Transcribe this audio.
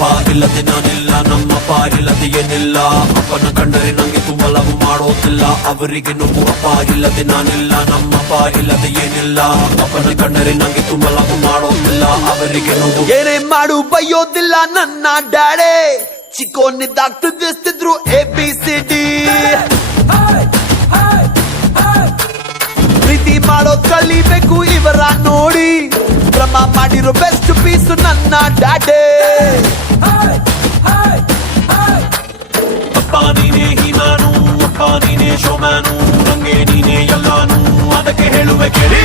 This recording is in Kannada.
ಅಪ್ಪ ಇಲ್ಲದೆ ನಾನಿಲ್ಲ, ನಮ್ಮಪ್ಪ ಇಲ್ಲದೆ ಏನಿಲ್ಲ. ಅಪ್ಪನ ಕಂಡರೆ ನಂಗೆ ತುಂಬ ಲವ್ ಮಾಡೋದಿಲ್ಲ, ಅವರಿಗೆ ನೋವು. ಅಪ್ಪ ಇಲ್ಲದೆ ನಾನಿಲ್ಲ, ನಮ್ಮಪ್ಪ ಇಲ್ಲದೆ ಏನಿಲ್ಲ. ಅಪ್ಪನ ಕಂಡರೆ ನಂಗೆ ತುಂಬ ಲವ್ ಮಾಡೋದಿಲ್ಲ, ಅವರಿಗೆ ನೋವು. ಏನೇ ಮಾಡು ಬೈಯೋದಿಲ್ಲ ನನ್ನ ಡ್ಯಾಡೆ, ಚಿಕ್ಕೋನಿದ್ದಾಗ ತಿಳಿಸ್ತಿದ್ರು ABCD. ಪ್ರೀತಿ ಮಾಡೋದ್ ಕಲಿಬೇಕು ಇವರ ನೋಡಿ, ಕ್ರಮ ಮಾಡಿರೋ ಬೆಸ್ಟ್ ಪೀಸ್ ನನ್ನ ಡ್ಯಾಡೆ. ಅಪ್ಪ ನೀನೇ ಹೀಮಾನು, ಅಪ್ಪ ನೀನೇ ಶೋಮ್ಯಾನು, ನಂಗೆ ನೀನೇ ಎಲ್ಲಾನು, ಅದಕ್ಕೆ ಹೇಳುವೆ ಕೇಳಿ.